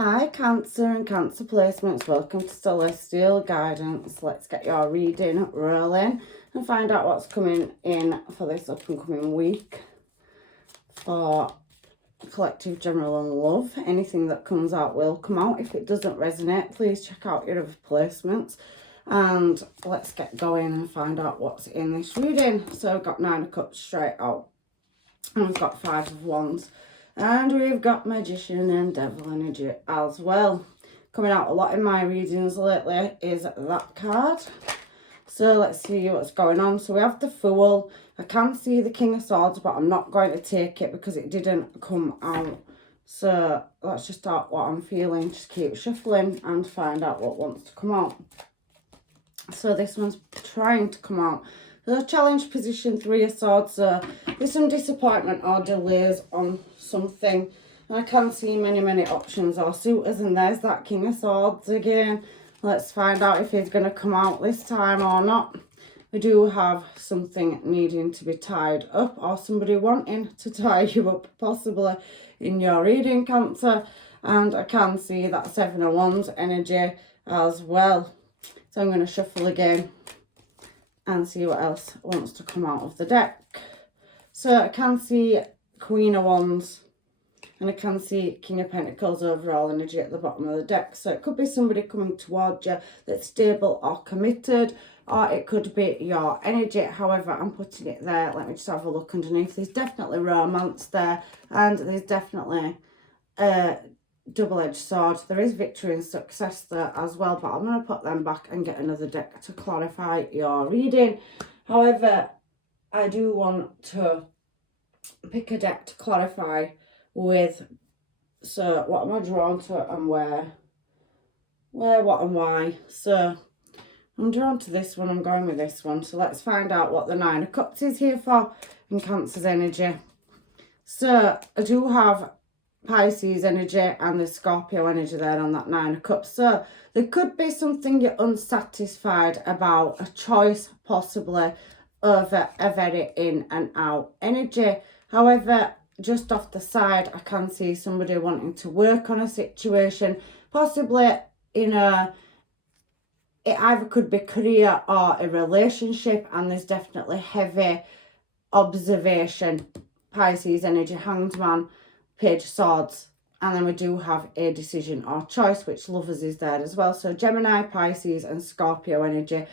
Hi Cancer and Cancer placements, welcome to Celestial Guidance. Let's get your reading rolling and find out what's coming in for this up and coming week for collective, general and love. Anything that comes out will come out. If it doesn't resonate, please check out your other placements. And let's get going and find out what's in this reading. So I've got 9 of Cups straight out. And we've got 5 of Wands. And we've got Magician and Devil Energy as well. Coming out a lot in my readings lately is that card. So let's see what's going on. So we have the Fool. I can see the King of Swords, but I'm not going to take it because it didn't come out. So let's just start what I'm feeling. Just keep shuffling and find out what wants to come out. So this one's trying to come out. The challenge position, 3 of Swords. So there's some disappointment or delays on something. And I can see many options or suitors. And there's that King of Swords again. Let's find out if he's going to come out this time or not. We do have something needing to be tied up, or somebody wanting to tie you up, possibly in your reading, Cancer. And I can see that 7 of Wands energy as well. So I'm going to shuffle again and see what else wants to come out of the deck. So I can see Queen of Wands and I can see King of Pentacles overall energy at the bottom of the deck. So it could be somebody coming towards you that's stable or committed, or it could be your energy. However, I'm putting it there. Let me just have a look underneath. There's definitely romance there, and there's definitely double-edged sword. There is victory and success there as well, but I'm going to put them back and get another deck to clarify your reading. However, I do want to pick a deck to clarify with. So what am I drawn to and where, what and why? So I'm drawn to this one. I'm going with this one. So let's find out what the 9 of Cups is here for in Cancer's energy. So I do have Pisces energy and the Scorpio energy there on that 9 of Cups. So there could be something you're unsatisfied about, a choice possibly over a very in and out energy. However, just off the side, I can see somebody wanting to work on a situation, possibly in a, it either could be career or a relationship, and there's definitely heavy observation. Pisces energy, Hanged Man, Page of Swords, and then we do have a decision or choice, which Lovers is there as well. So Gemini, Pisces and Scorpio energy.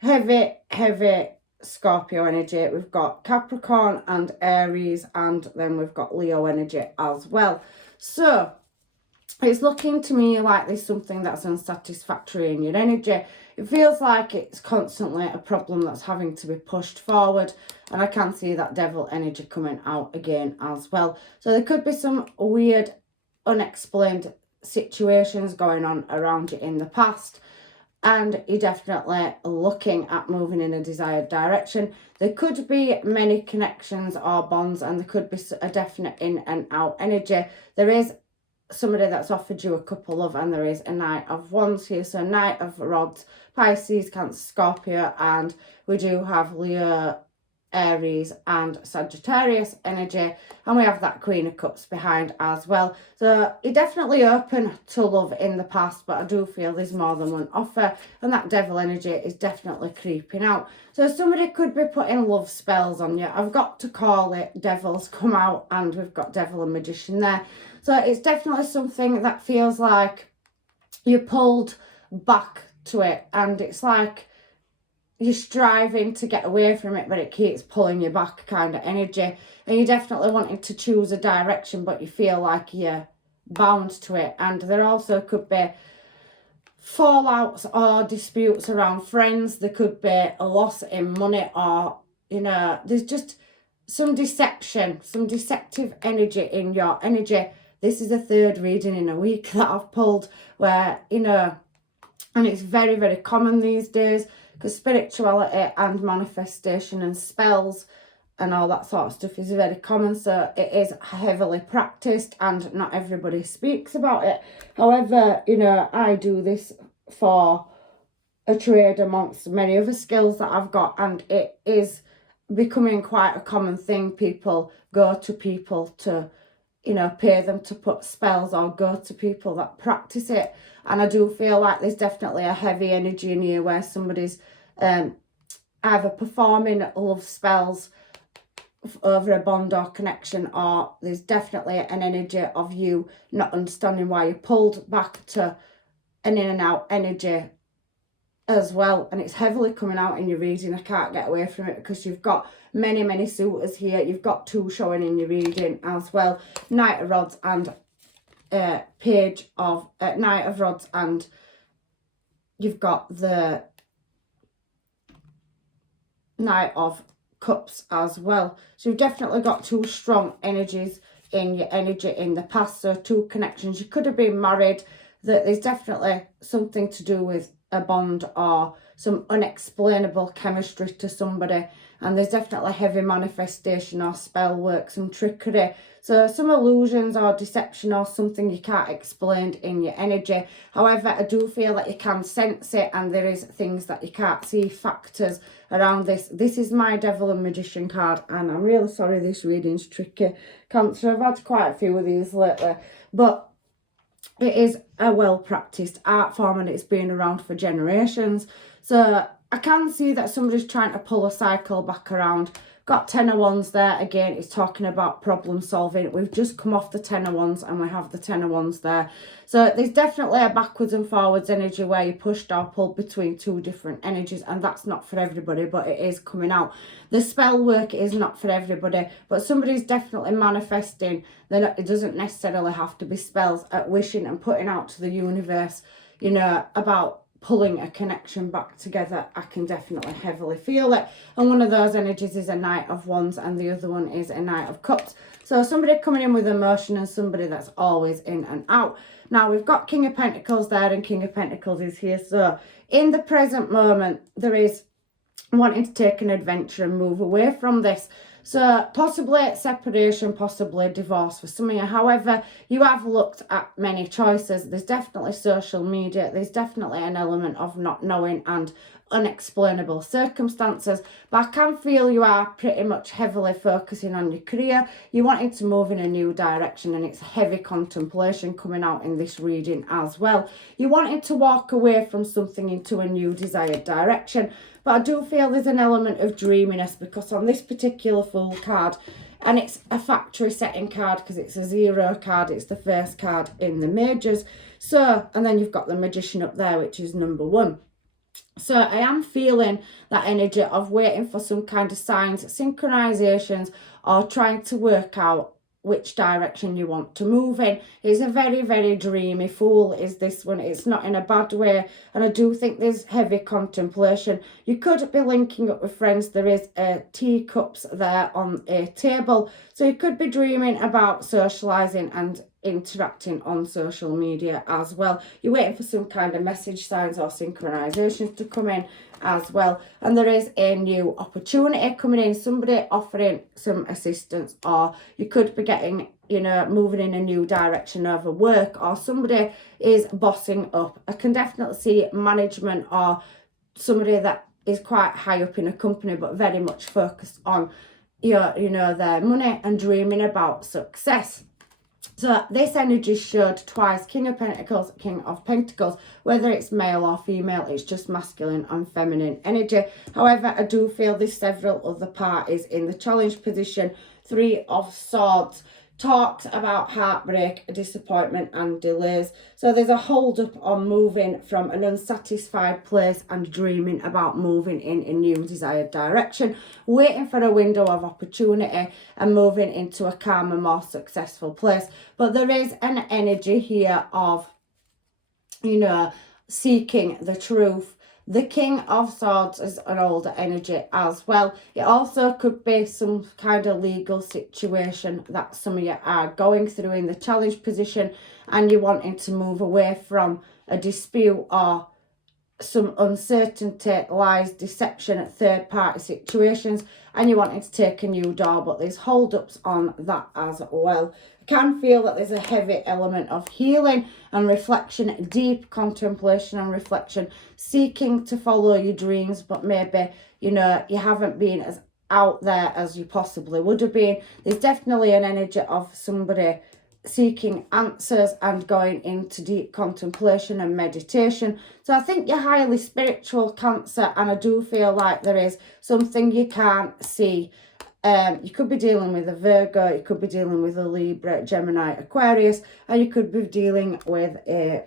Heavy Scorpio energy. We've got Capricorn and Aries, and then we've got Leo energy as well. So it's looking to me like there's something that's unsatisfactory in your energy. It feels like it's constantly a problem that's having to be pushed forward. And I can see that Devil energy coming out again as well. So there could be some weird, unexplained situations going on around you in the past. And you're definitely looking at moving in a desired direction. There could be many connections or bonds, and there could be a definite in and out energy. There is somebody that's offered you a couple love, and there is a Knight of Wands here. So Knight of Rods, Pisces, Cancer, Scorpio, and we do have Leo, Aries and Sagittarius energy, and we have that Queen of Cups behind as well. So you're definitely open to love in the past, but I do feel there's more than one offer, and that Devil energy is definitely creeping out. So somebody could be putting love spells on you. I've got to call it. Devil's come out, and we've got Devil and Magician there. So it's definitely something that feels like you're pulled back to it, and it's like you're striving to get away from it, but it keeps pulling you back kind of energy. And you're definitely wanting to choose a direction, but you feel like you're bound to it. And there also could be fallouts or disputes around friends. There could be a loss in money, or, you know, there's just some deception, some deceptive energy in your energy. This is the 3rd reading in a week that I've pulled where, you know, and it's very common these days, because spirituality and manifestation and spells and all that sort of stuff is very common. So it is heavily practiced, and not everybody speaks about it. However, you know, I do this for a trade amongst many other skills that I've got, and it is becoming quite a common thing. People go to people to you know, pay them to put spells or go to people that practice it. And I do feel like there's definitely a heavy energy in here where somebody's either performing love spells over a bond or connection, or there's definitely an energy of you not understanding why you're pulled back to an in and out energy as well. And it's heavily coming out in your reading. I can't get away from it because you've got many suitors here. You've got 2 showing in your reading as well. Knight of Rods and Page of Knight of Rods, and you've got the Knight of Cups as well. So you've definitely got 2 strong energies in your energy in the past. So 2 connections. You could have been married. That there's definitely something to do with a bond or some unexplainable chemistry to somebody, and there's definitely heavy manifestation or spell work, some trickery, so some illusions or deception or something you can't explain in your energy. However, I do feel that you can sense it, and there is things that you can't see, factors around this. This is my Devil and Magician card, and I'm really sorry this reading's tricky, Cancer. I've had quite a few of these lately, but it is a well-practiced art form and it's been around for generations. So I can see that somebody's trying to pull a cycle back around. Got 10 of Wands there. Again, it's talking about problem solving. We've just come off the 10 of Wands and we have the 10 of Wands there. So there's definitely a backwards and forwards energy where you pushed or pulled between 2 different energies, and that's not for everybody, but it is coming out. The spell work is not for everybody, but somebody's definitely manifesting. Then it doesn't necessarily have to be spells at wishing and putting out to the universe, you know, about pulling a connection back together. I can definitely heavily feel it. And one of those energies is a Knight of Wands and the other one is a Knight of Cups. So somebody coming in with emotion and somebody that's always in and out. Now we've got King of Pentacles there and King of Pentacles is here. So in the present moment, there is wanting to take an adventure and move away from this. So possibly separation, possibly divorce for some of you. However, you have looked at many choices. There's definitely social media. There's definitely an element of not knowing and unexplainable circumstances. But I can feel you are pretty much heavily focusing on your career. You wanted to move in a new direction, and it's heavy contemplation coming out in this reading as well. You wanted to walk away from something into a new desired direction. But I do feel there's an element of dreaminess because on this particular Fool card, and it's a factory setting card because it's a 0 card, it's the first card in the majors. So, and then you've got the Magician up there, which is number 1. So I am feeling that energy of waiting for some kind of signs, synchronizations, or trying to work out which direction you want to move in. It's a very dreamy Fool is this one. It's not in a bad way, and I do think there's heavy contemplation. You could be linking up with friends. There is teacups there on a table, so you could be dreaming about socializing and interacting on social media as well. You're waiting for some kind of message signs or synchronizations to come in as well, and there is a new opportunity coming in, somebody offering some assistance, or you could be getting, you know, moving in a new direction over work, or somebody is bossing up. I can definitely see management or somebody that is quite high up in a company but very much focused on your, you know, their money and dreaming about success. So this energy showed twice, King of Pentacles, King of Pentacles. Whether it's male or female, it's just masculine and feminine energy. However, I do feel there's several other parties in the challenge position. 3 of Swords talks about heartbreak, disappointment and delays. So there's a hold up on moving from an unsatisfied place and dreaming about moving in a new desired direction, waiting for a window of opportunity and moving into a calmer, more successful place. But there is an energy here of, you know, seeking the truth. The King of Swords is an older energy as well. It also could be some kind of legal situation that some of you are going through in the challenge position, and you're wanting to move away from a dispute or some uncertainty, lies, deception, third-party situations, and you wanting to take a new door, but there's hold-ups on that as well. I can feel that there's a heavy element of healing and reflection, deep contemplation and reflection, seeking to follow your dreams, but maybe, you know, you haven't been as out there as you possibly would have been. There's definitely an energy of somebody seeking answers and going into deep contemplation and meditation. So I think you're highly spiritual, Cancer, and I do feel like there is something you can't see. You could be dealing with a Virgo, you could be dealing with a Libra, Gemini, Aquarius, and you could be dealing with a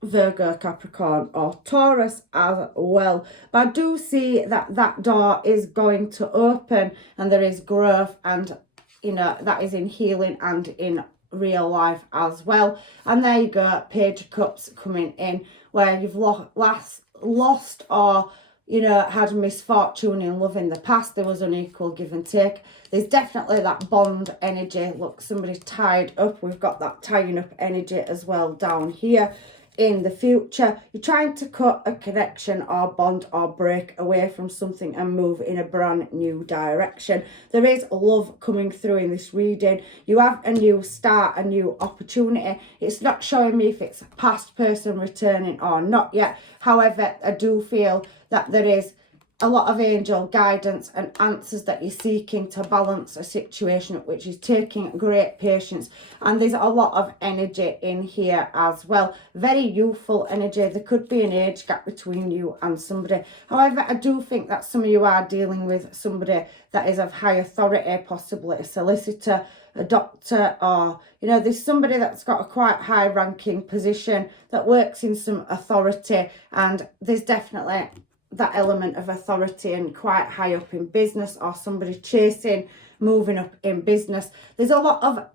Virgo, Capricorn, or Taurus as well. But I do see that that door is going to open and there is growth, and you know, that is in healing and in real life as well. And there you go, Page of Cups coming in, where you've lost or, you know, had misfortune in love in the past. There was unequal give and take. There's definitely that bond energy. Look, somebody tied up. We've got that tying up energy as well down here. In the future, you're trying to cut a connection or bond or break away from something and move in a brand new direction. There is love coming through in this reading. You have a new start, a new opportunity. It's not showing me if it's a past person returning or not yet. However, I do feel that there is a lot of angel guidance and answers that you're seeking to balance a situation, which is taking great patience. And there's a lot of energy in here as well. Very youthful energy. There could be an age gap between you and somebody. However, I do think that some of you are dealing with somebody that is of high authority, possibly a solicitor, a doctor, or, you know, there's somebody that's got a quite high ranking position that works in some authority, and there's definitely that element of authority and quite high up in business, or somebody chasing, moving up in business. There's a lot of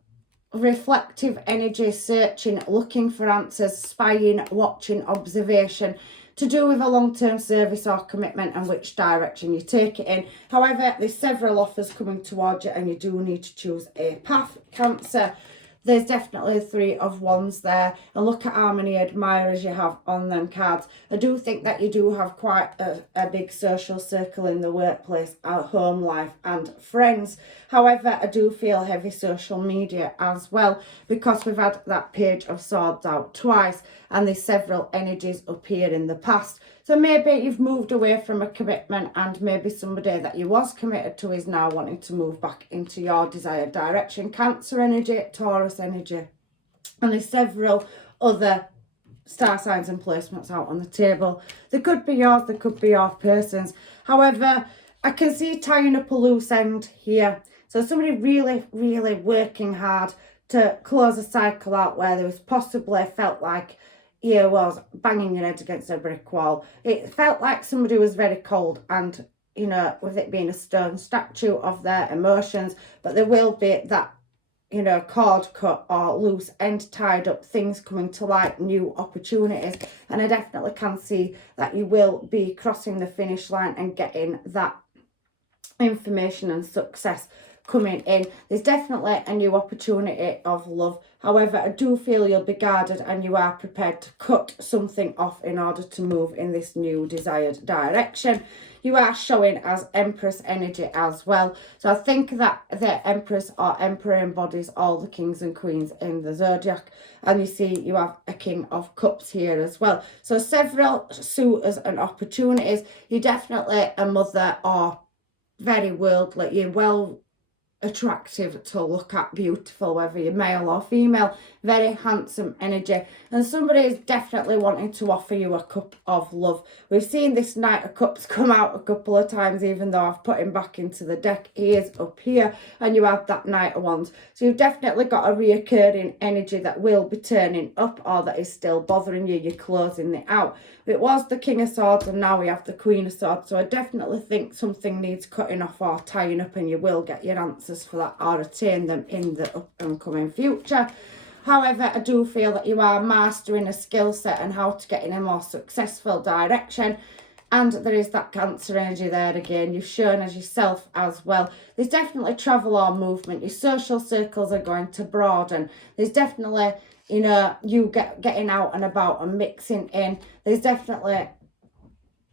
reflective energy, searching, looking for answers, spying, watching, observation, to do with a long-term service or commitment and which direction you take it in. However, there's several offers coming towards you and you do need to choose a path, Cancer. There's definitely a Three of Wands there, and look at how many admirers you have on them cards. I do think that you do have quite a big social circle in the workplace, home life and friends. However, I do feel heavy social media as well, because we've had that Page of Swords out twice and there's several energies up here in the past. So maybe you've moved away from a commitment, and maybe somebody that you was committed to is now wanting to move back into your desired direction. Cancer energy, Taurus energy. And there's several other star signs and placements out on the table. They could be yours, they could be your person's. However, I can see tying up a loose end here. So somebody really, really working hard to close a cycle out where there was possibly felt like you was banging your head against a brick wall. It felt like somebody was very cold, and, you know, with it being a stone statue of their emotions, but there will be that, you know, cord cut or loose end tied up, things coming to light, new opportunities. And I definitely can see that you will be crossing the finish line and getting that information and success coming in. There's definitely a new opportunity of love. However, I do feel you'll be guarded and you are prepared to cut something off in order to move in this new desired direction. You are showing as Empress energy as well. So I think that the Empress or Emperor embodies all the kings and queens in the zodiac. And you see you have a King of Cups here as well. So several suitors and opportunities. You're definitely a mother or very worldly. You're well attractive to look at, beautiful, whether you're male or female, very handsome energy, and somebody is definitely wanting to offer you a cup of love. We've seen this Knight of Cups come out a couple of times, even though I've put him back into the deck. He is up here, and you have that Knight of Wands. So you've definitely got a reoccurring energy that will be turning up, or that is still bothering you. You're closing it out. It was the King of Swords, and now we have the Queen of Swords. So I definitely think something needs cutting off or tying up, and you will get your answers for that or attain them in the up and coming future. However, I do feel that you are mastering a skill set and how to get in a more successful direction. And there is that Cancer energy there again. You've shown as yourself as well. There's definitely travel or movement. Your social circles are going to broaden. There's definitely, you know, you getting out and about and mixing in. There's definitely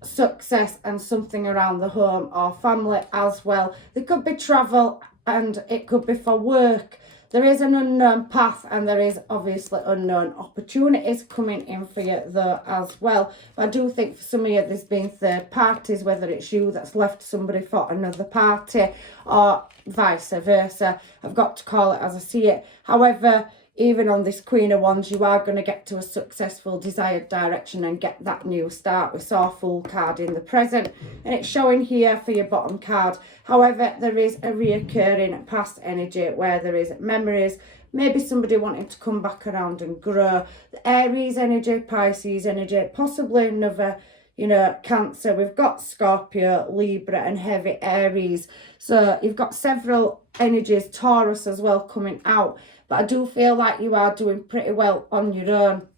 success and something around the home or family as well. There could be travel, and it could be for work. there is an unknown path, and there is obviously unknown opportunities coming in for you though as well. But I do think for some of you there's been third parties, whether it's you that's left somebody for another party or vice versa. I've got to call it as I see it. However, even on this Queen of Wands, you are going to get to a successful desired direction and get that new start. We saw a Fool card in the present, and it's showing here for your bottom card. However, there is a reoccurring past energy where there is memories, maybe somebody wanting to come back around and grow. The Aries energy, Pisces energy, possibly another, you know, Cancer. We've got Scorpio, Libra and heavy Aries. So you've got several energies, Taurus as well coming out. But I do feel like you are doing pretty well on your own.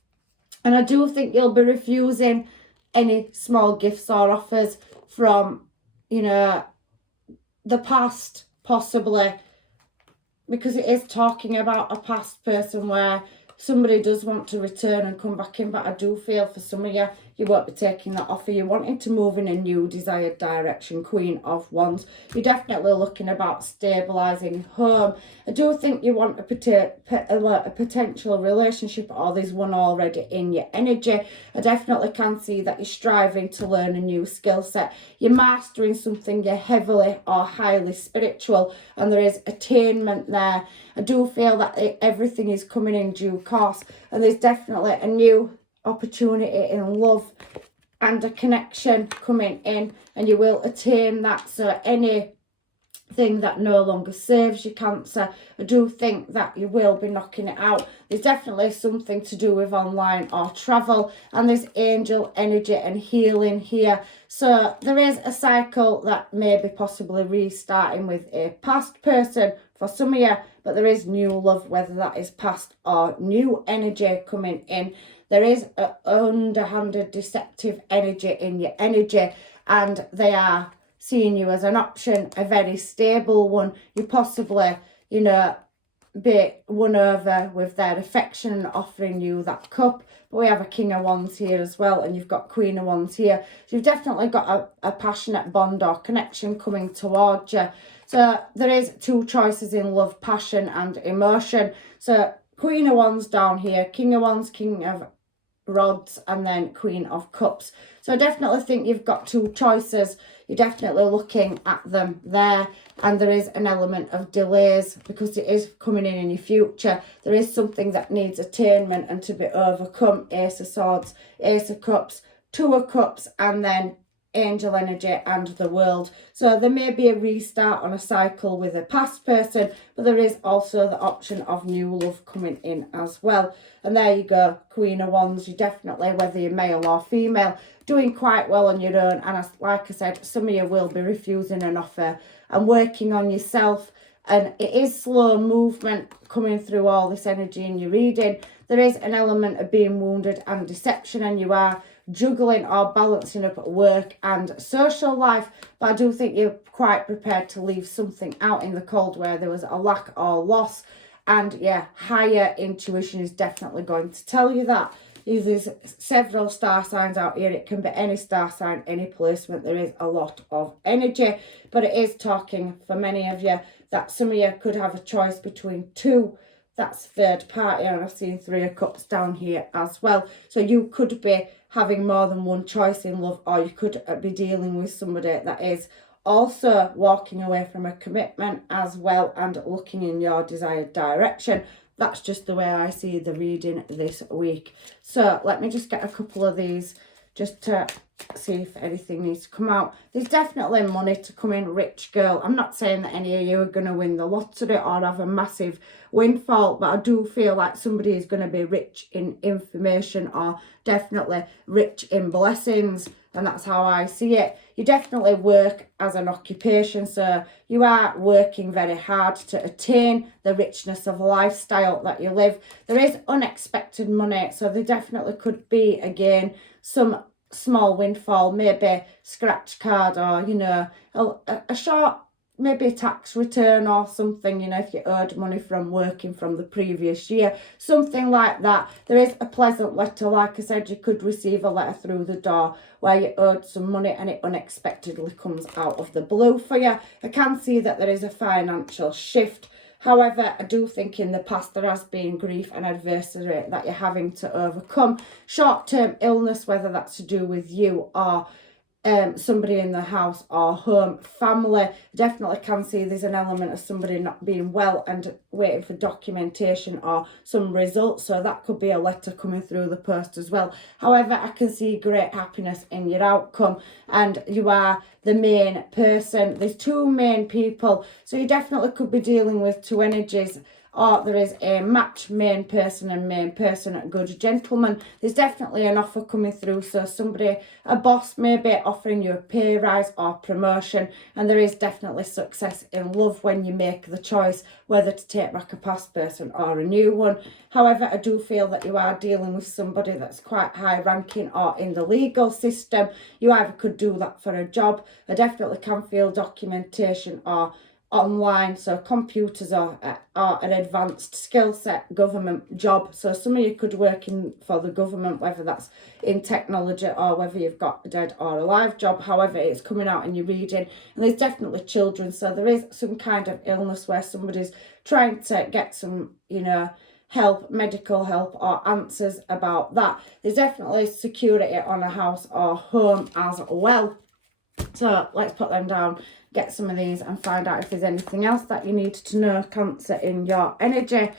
And I do think you'll be refusing any small gifts or offers from, you know, the past, possibly. Because it is talking about a past person where somebody does want to return and come back in. But I do feel for some of you, you won't be taking that offer. You're wanting to move in a new desired direction, Queen of Wands. You're definitely looking about stabilising home. I do think you want a potential relationship, or there's one already in your energy. I definitely can see that you're striving to learn a new skill set. You're mastering something, you're heavily or highly spiritual, and there is attainment there. I do feel that everything is coming in due course, and there's definitely a new opportunity in love and a connection coming in, and you will attain that. So anything that no longer serves you, Cancer, I do think that you will be knocking it out. There's definitely something to do with online or travel, and there's angel energy and healing here. So there is a cycle that may be possibly restarting with a past person for some of you, but there is new love, whether that is past or new energy coming in. There is an underhanded, deceptive energy in your energy, and they are seeing you as an option, a very stable one. You possibly, you know, be won over with their affection and offering you that cup. But we have a King of Wands here as well, and you've got Queen of Wands here. So you've definitely got a passionate bond or connection coming towards you. So there is two choices in love, passion and emotion. So Queen of Wands down here, King of Wands, King of Rods, and then Queen of Cups. So I definitely think you've got two choices. You're definitely looking at them there, and there is an element of delays because it is coming in your future. There is something that needs attainment and to be overcome. Ace of Swords, Ace of Cups, Two of Cups, and then angel energy and the World. So there may be a restart on a cycle with a past person, but there is also the option of new love coming in as well. And there you go, Queen of Wands. You definitely, whether you're male or female, doing quite well on your own. And like I said, some of you will be refusing an offer and working on yourself. And it is slow movement coming through all this energy in your reading. There is an element of being wounded and deception, and you are juggling or balancing up work and social life. But I do think you're quite prepared to leave something out in the cold where there was a lack or loss. And yeah, higher intuition is definitely going to tell you that. There's several star signs out here. It can be any star sign, any placement. There is a lot of energy, but it is talking for many of you that some of you could have a choice between two. That's third party, and I've seen Three of Cups down here as well. So you could be having more than one choice in love, or you could be dealing with somebody that is also walking away from a commitment as well and looking in your desired direction. That's just the way I see the reading this week. So let me just get a couple of these just to see if anything needs to come out. There's definitely money to come in, rich girl. I'm not saying that any of you are going to win the lottery or have a massive windfall, but I do feel like somebody is going to be rich in information or definitely rich in blessings. And that's how I see it. You definitely work as an occupation, so you are working very hard to attain the richness of lifestyle that you live. There is unexpected money, so there definitely could be, again, some small windfall, maybe scratch card, or, you know, a short, maybe a tax return or something, you know, if you owed money from working from the previous year, something like that. There is a pleasant letter. Like I said, you could receive a letter through the door where you owed some money and it unexpectedly comes out of the blue for you. I can see that there is a financial shift, However, I do think in the past there has been grief and adversity that you're having to overcome. Short-term illness, whether that's to do with you or somebody in the house or home, family. Definitely can see there's an element of somebody not being well and waiting for documentation or some results, so that could be a letter coming through the post as well. However, I can see great happiness in your outcome, and you are the main person. There's two main people, so you definitely could be dealing with two energies, or there is a match main person and main person, good gentleman. There's definitely an offer coming through, so somebody, a boss, may be offering you a pay rise or promotion, and there is definitely success in love when you make the choice whether to take back a past person or a new one. However, I do feel that you are dealing with somebody that's quite high ranking or in the legal system. You either could do that for a job. I definitely can feel documentation or online, so computers are an advanced skill set government job. So some of you could work for the government, whether that's in technology or whether you've got a dead or alive job. However, it's coming out in your reading, and there's definitely children, so there is some kind of illness where somebody's trying to get some, you know, help, medical help or answers about that. There's definitely security on a house or home as well. So let's put them down, get some of these and find out if there's anything else that you need to know, Cancer, in your energy.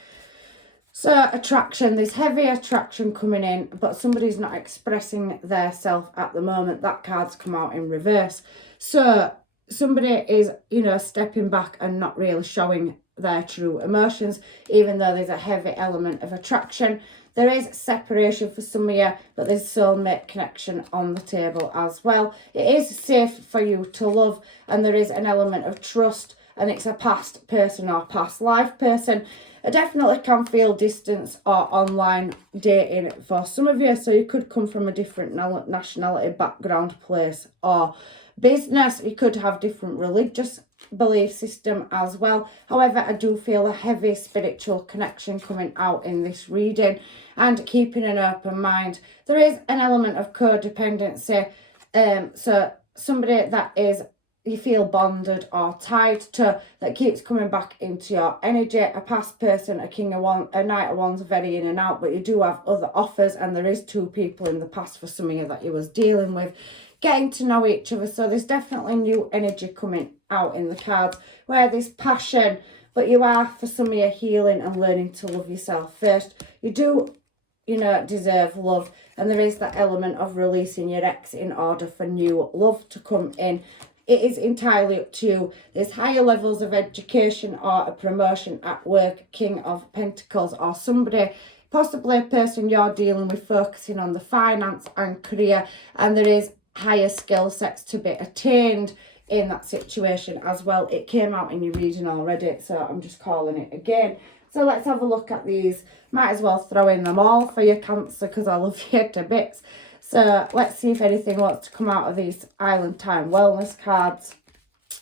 So attraction, there's heavy attraction coming in, but somebody's not expressing their self at the moment. That card's come out in reverse. So somebody is, you know, stepping back and not really showing their true emotions, even though there's a heavy element of attraction. There is separation for some of you, but there's soulmate connection on the table as well. It is safe for you to love, and there is an element of trust, and it's a past person or past life person. I definitely can feel distance or online dating for some of you, so you could come from a different nationality, background, place or business. You could have different religious belief system as well. However, I do feel a heavy spiritual connection coming out in this reading, and keeping an open mind. There is an element of codependency, so somebody that is you feel bonded or tied to, that keeps coming back into your energy. A past person, a king of wands, a knight of wands, very in and out, but you do have other offers, and there is two people in the past for some of you that you was dealing with, getting to know each other. So there's definitely new energy coming out in the cards where there's passion, but you are, for some of you, healing and learning to love yourself first. You do, you know, deserve love, and there is that element of releasing your ex in order for new love to come in. It is entirely up to you. There's higher levels of education or a promotion at work, King of Pentacles, or somebody, possibly a person you're dealing with, focusing on the finance and career, and there is higher skill sets to be attained in that situation as well. It came out in your reading already, so I'm just calling it again. So let's have a look at these. Might as well throw in them all for your Cancer, because I love you to bits. So let's see if anything wants to come out of these Island Time Wellness cards.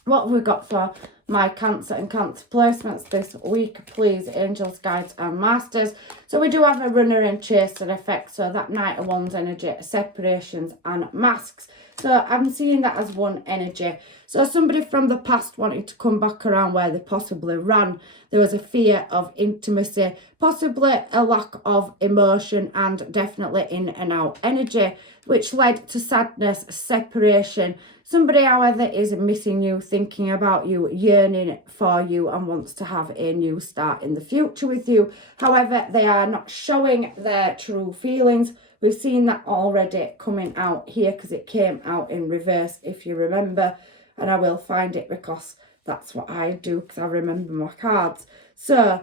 What have we got for my Cancer and Cancer placements this week, please, angels, guides and masters? So we do have a runner and chaser effect, so that Knight of Wands energy, separations and masks. So I'm seeing that as one energy. So somebody from the past wanted to come back around where they possibly ran. There was a fear of intimacy, possibly a lack of emotion, and definitely in and out energy, which led to sadness, separation. Somebody, however, is missing you, thinking about you, yearning for you, and wants to have a new start in the future with you. However, they are not showing their true feelings. We've seen that already coming out here, because it came out in reverse, if you remember. And I will find it, because that's what I do, because I remember my cards. So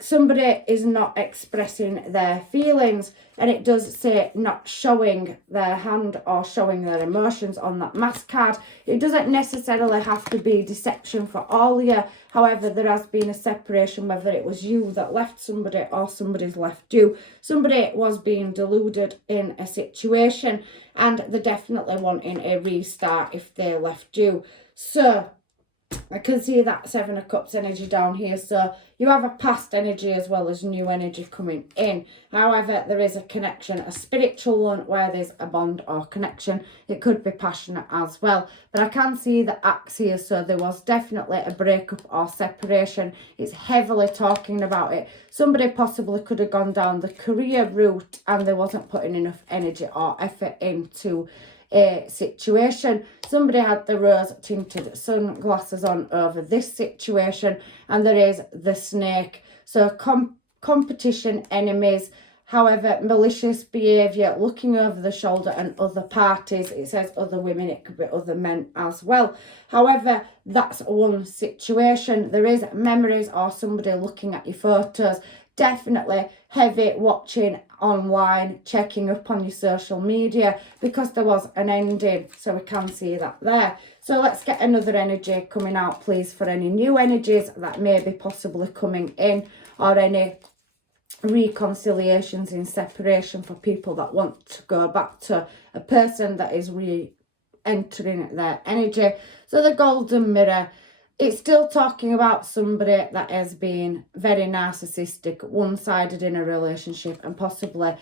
somebody is not expressing their feelings, and it does say not showing their hand or showing their emotions on that mask card. It doesn't necessarily have to be deception for all of you. However, there has been a separation, whether it was you that left somebody or somebody's left you. Somebody was being deluded in a situation, and they're definitely wanting a restart if they left you. So I can see that Seven of Cups energy down here. So you have a past energy as well as new energy coming in. However, there is a connection, a spiritual one where there's a bond or connection. It could be passionate as well. But I can see the axe here. So there was definitely a breakup or separation. It's heavily talking about it. Somebody possibly could have gone down the career route and they wasn't putting enough energy or effort into a situation. Somebody had the rose tinted sunglasses on over this situation, and there is the snake. So competition, enemies, however, malicious behaviour, looking over the shoulder and other parties. It says other women, it could be other men as well. However, that's one situation. There is memories or somebody looking at your photos. Definitely heavy watching online, checking up on your social media, because there was an ending. So we can see that there. So let's get another energy coming out, please, for any new energies that may be possibly coming in, or any reconciliations in separation for people that want to go back to a person that is re-entering their energy. So the golden mirror, it's still talking about somebody that has been very narcissistic, one-sided in a relationship, and possibly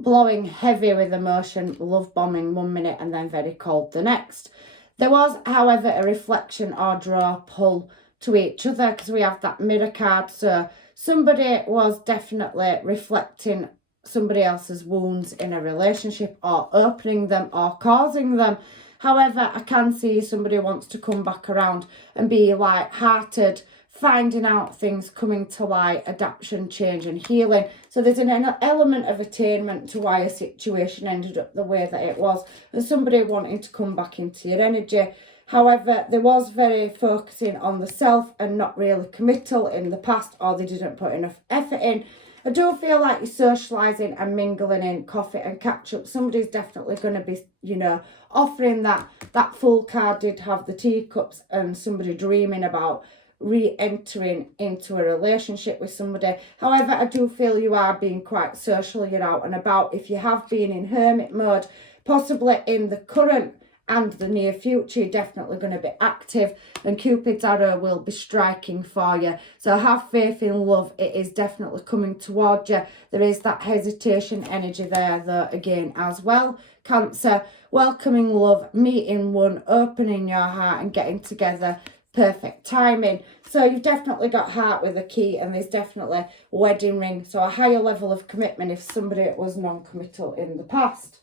blowing heavy with emotion, love bombing 1 minute and then very cold the next. There was, however, a reflection or draw pull to each other, because we have that mirror card. So somebody was definitely reflecting somebody else's wounds in a relationship, or opening them or causing them. However, I can see somebody wants to come back around and be light-hearted, finding out things, coming to light, adaptation, change and healing. So there's an element of attainment to why a situation ended up the way that it was. There's somebody wanting to come back into your energy. However, there was very focusing on the self and not really committal in the past, or they didn't put enough effort in. I do feel like you're socialising and mingling in coffee and catch up. Somebody's definitely going to be, you know, offering that. That full card did have the teacups, and somebody dreaming about re-entering into a relationship with somebody. However, I do feel you are being quite social. You're out and about. If you have been in hermit mode, possibly in the current and the near future, you're definitely going to be active, and Cupid's arrow will be striking for you. So have faith in love. It is definitely coming towards you. There is that hesitation energy there though again as well. Cancer, welcoming love, meeting one, opening your heart and getting together. Perfect timing. So you've definitely got heart with a key, and there's definitely wedding ring. So a higher level of commitment if somebody was non-committal in the past.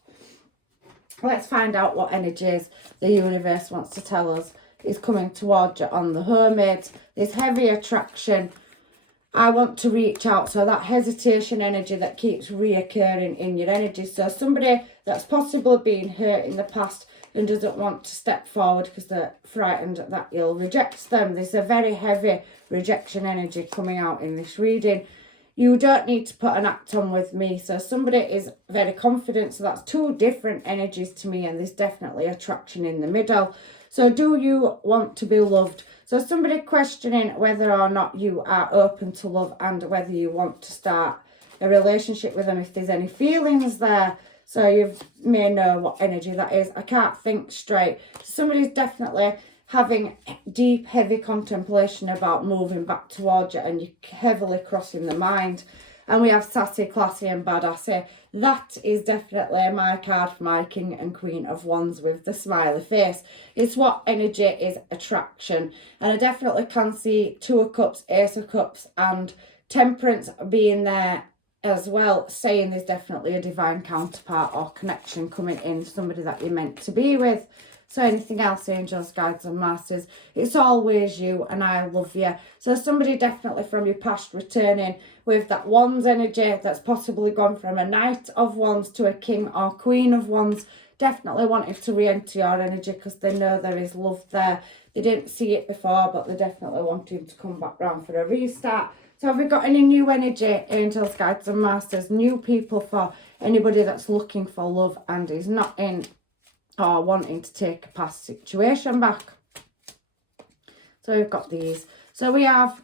Let's find out what energies the universe wants to tell us is coming towards you on the Hermit. This heavy attraction. I want to reach out. So that hesitation energy that keeps reoccurring in your energy. So somebody that's possibly been hurt in the past and doesn't want to step forward because they're frightened that you'll reject them. There's a very heavy rejection energy coming out in this reading. You don't need to put an act on with me. So somebody is very confident. So that's two different energies to me, and there's definitely attraction in the middle. So do you want to be loved? So somebody questioning whether or not you are open to love and whether you want to start a relationship with them, if there's any feelings there. So you may know what energy that is. I can't think straight. Somebody's definitely having deep, heavy contemplation about moving back towards you, and you're heavily crossing the mind. And we have sassy, classy and badassy. That is definitely my card for my King and Queen of Wands with the smiley face. It's what energy is attraction. And I definitely can see Two of Cups, Ace of Cups and Temperance being there as well, saying there's definitely a divine counterpart or connection coming in, somebody that you're meant to be with. So anything else, angels, guides and masters, it's always you and I love you. So somebody definitely from your past returning with that Wands energy that's possibly gone from a Knight of Wands to a King or Queen of Wands, definitely wanting to re-enter your energy because they know there is love there. They didn't see it before, but they're definitely wanting to come back round for a restart. So have we got any new energy, angels, guides and masters, new people for anybody that's looking for love and is not in or wanting to take a past situation back? So we've got these. So we have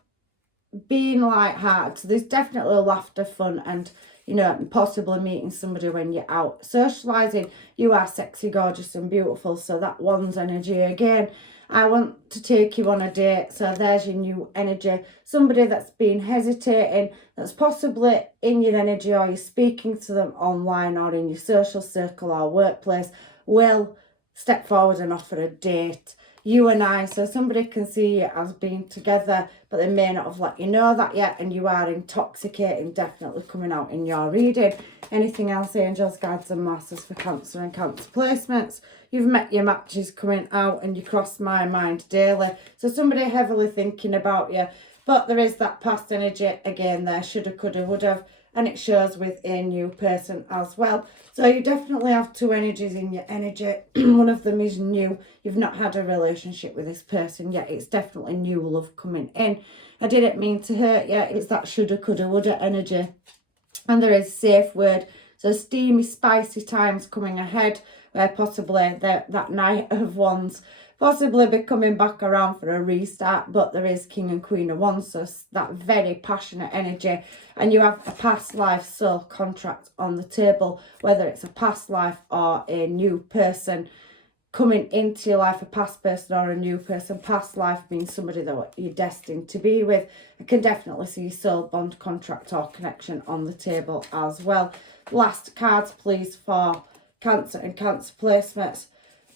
being light-hearted. So there's definitely laughter, fun and, you know, possibly meeting somebody when you're out socialising. You are sexy, gorgeous and beautiful. So that Wands energy again. I want to take you on a date. So there's your new energy. Somebody that's been hesitating, that's possibly in your energy, or you're speaking to them online or in your social circle or workplace, will step forward and offer a date. You and I, so somebody can see you as being together, but they may not have let you know that yet, and you are intoxicating, definitely coming out in your reading. Anything else, angels, guides and masters for Cancer and Cancer placements? You've met your matches coming out and you cross my mind daily. So somebody heavily thinking about you, but there is that past energy again there, shoulda, coulda, woulda, and it shows with a new person as well. So you definitely have two energies in your energy. One of them is new. You've not had a relationship with this person yet. It's definitely new love coming in. I didn't mean to hurt you. It's that shoulda, coulda, woulda energy. And there is safe word. So steamy, spicy times coming ahead, where possibly that Knight of Wands possibly be coming back around for a restart, but there is King and Queen of Wands, so that very passionate energy, and you have a past life soul contract on the table, whether it's a past life or a new person coming into your life, a past person or a new person. Past life means somebody that you're destined to be with. I can definitely see soul bond, contract or connection on the table as well. Last cards please for Cancer and Cancer placements.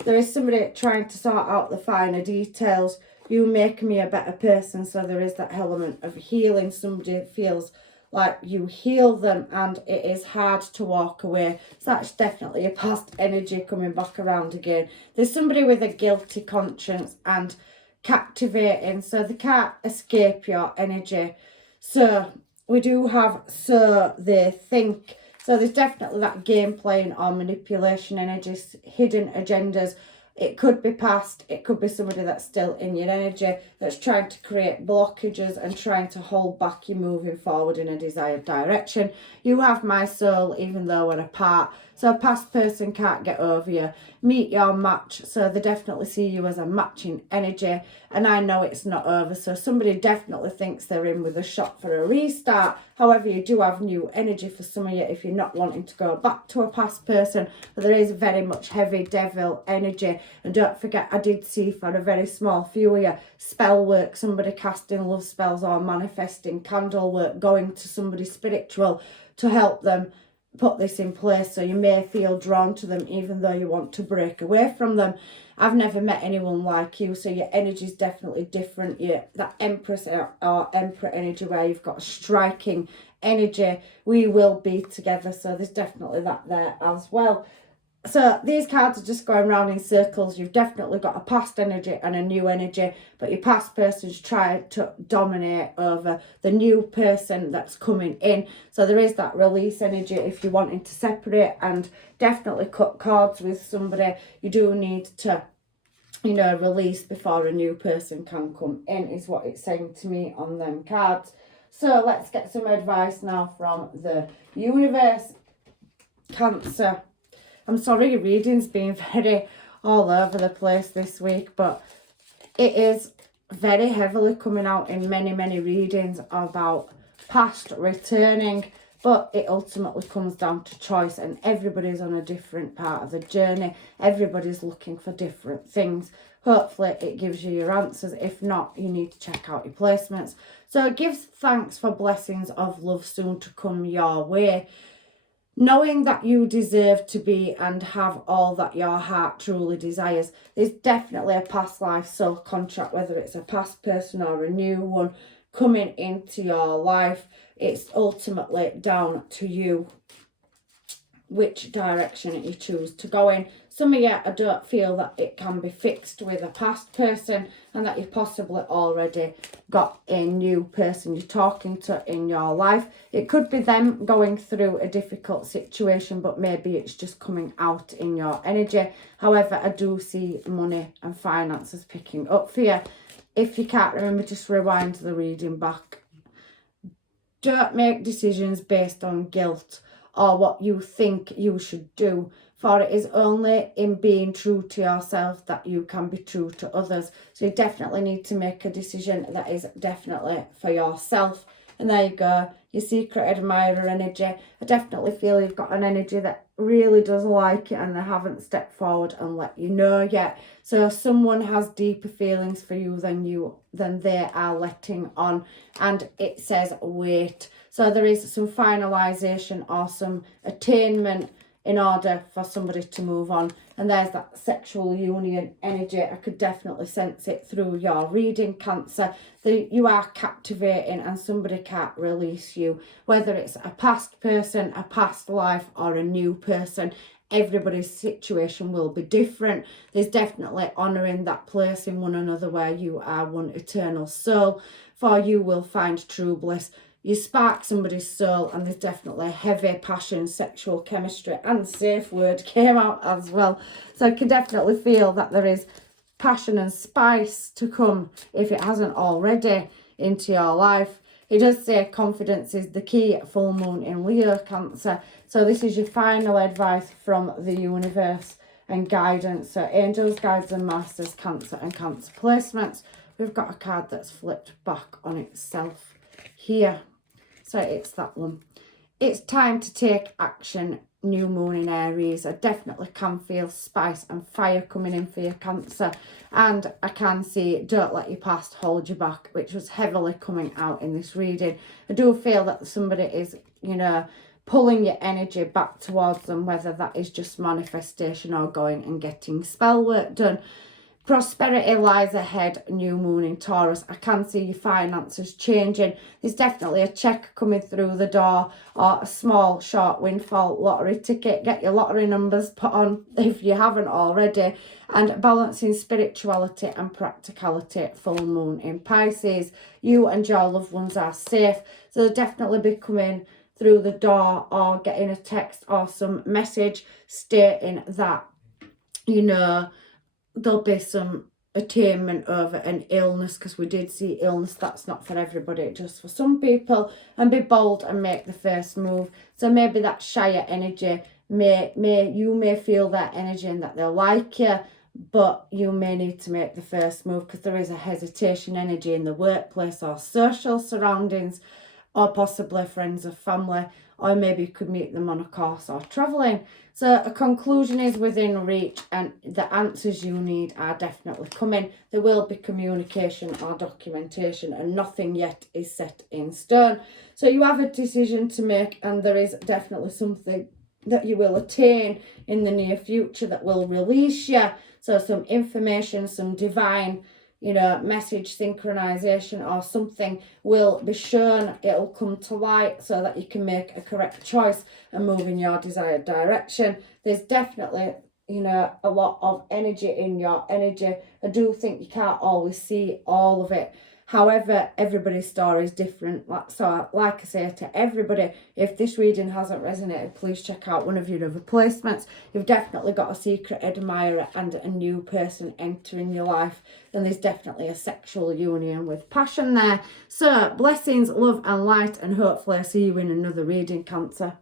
There is somebody trying to sort out the finer details. You make me a better person, so there is that element of healing. Somebody feels like you heal them and it is hard to walk away. So that's definitely a past energy coming back around again. There's somebody with a guilty conscience and captivating, so they can't escape your energy. So we do have so they think. So there's definitely that game playing or manipulation energies, hidden agendas. It could be past, it could be somebody that's still in your energy that's trying to create blockages and trying to hold back you moving forward in a desired direction. You have my soul even though we're apart. So a past person can't get over you. Meet your match. So they definitely see you as a matching energy. And I know it's not over. So somebody definitely thinks they're in with a shot for a restart. However, you do have new energy for some of you if you're not wanting to go back to a past person. But there is very much heavy devil energy. And don't forget, I did see for a very small few of you, spell work, somebody casting love spells or manifesting, candle work, going to somebody spiritual to help them put this in place. So you may feel drawn to them even though you want to break away from them. I've never met anyone like you, so your energy is definitely different. You that Empress or Emperor energy where you've got a striking energy. We will be together, so there's definitely that there as well. So these cards are just going round in circles. You've definitely got a past energy and a new energy, but your past person's tried to dominate over the new person that's coming in. So there is that release energy if you're wanting to separate and definitely cut cords with somebody. You do need to, you know, release before a new person can come in, is what it's saying to me on them cards. So let's get some advice now from the universe. Cancer. I'm sorry your reading's been very all over the place this week, but it is very heavily coming out in many readings about past returning, but it ultimately comes down to choice, and everybody's on a different part of the journey. Everybody's looking for different things. Hopefully it gives you your answers. If not, you need to check out your placements. So give thanks for blessings of love soon to come your way. Knowing that you deserve to be and have all that your heart truly desires. There's definitely a past life soul contract, whether it's a past person or a new one coming into your life. It's ultimately down to you which direction you choose to go in. Some of you, I don't feel that it can be fixed with a past person and that you've possibly already got a new person you're talking to in your life. It could be them going through a difficult situation, but maybe it's just coming out in your energy. However, I do see money and finances picking up for you. If you can't remember, just rewind the reading back. Don't make decisions based on guilt or what you think you should do, for it is only in being true to yourself that you can be true to others. So you definitely need to make a decision that is definitely for yourself. And there you go, your secret admirer energy. I definitely feel you've got an energy that really does like it and they haven't stepped forward and let you know yet. So someone has deeper feelings for you than they are letting on, and it says wait. So there is some finalisation or some attainment in order for somebody to move on. And there's that sexual union energy. I could definitely sense it through your reading, Cancer. You are captivating and somebody can't release you. Whether it's a past person, a past life, or a new person, everybody's situation will be different. There's definitely honouring that place in one another where you are one eternal soul. For you will find true bliss. You spark somebody's soul, and there's definitely heavy passion, sexual chemistry, and safe word came out as well. So I can definitely feel that there is passion and spice to come, if it hasn't already, into your life. It does say confidence is the key at full moon in Leo, Cancer. So this is your final advice from the universe and guidance. So angels, guides and masters, Cancer and Cancer placements. We've got a card that's flipped back on itself here. So it's that one. It's time to take action, new moon in Aries. I definitely can feel spice and fire coming in for your Cancer. And I can see don't let your past hold you back, which was heavily coming out in this reading. I do feel that somebody is, pulling your energy back towards them, whether that is just manifestation or going and getting spell work done. Prosperity lies ahead, new moon in Taurus. I can see your finances changing. There's definitely a check coming through the door or a small short windfall lottery ticket. Get your lottery numbers put on if you haven't already. And balancing spirituality and practicality, full moon in Pisces. You and your loved ones are safe. So they'll definitely be coming through the door or getting a text or some message stating that, there'll be some attainment over an illness, because we did see illness. That's not for everybody, just for some people. And be bold and make the first move. So maybe that shyer energy, you may feel that energy and that they'll like you, but you may need to make the first move because there is a hesitation energy in the workplace or social surroundings, or possibly friends or family, or maybe you could meet them on a course or travelling. So a conclusion is within reach, and the answers you need are definitely coming. There will be communication or documentation, and nothing yet is set in stone. So you have a decision to make, and there is definitely something that you will attain in the near future that will release you. So some information, some divine message synchronization or something will be shown. It'll come to light so that you can make a correct choice and move in your desired direction. There's definitely a lot of energy in your energy. I do think you can't always see all of it. However, everybody's story is different. So, like I say to everybody, if this reading hasn't resonated, please check out one of your other placements. You've definitely got a secret admirer and a new person entering your life. And there's definitely a sexual union with passion there. So, blessings, love and light, and hopefully I see you in another reading, Cancer.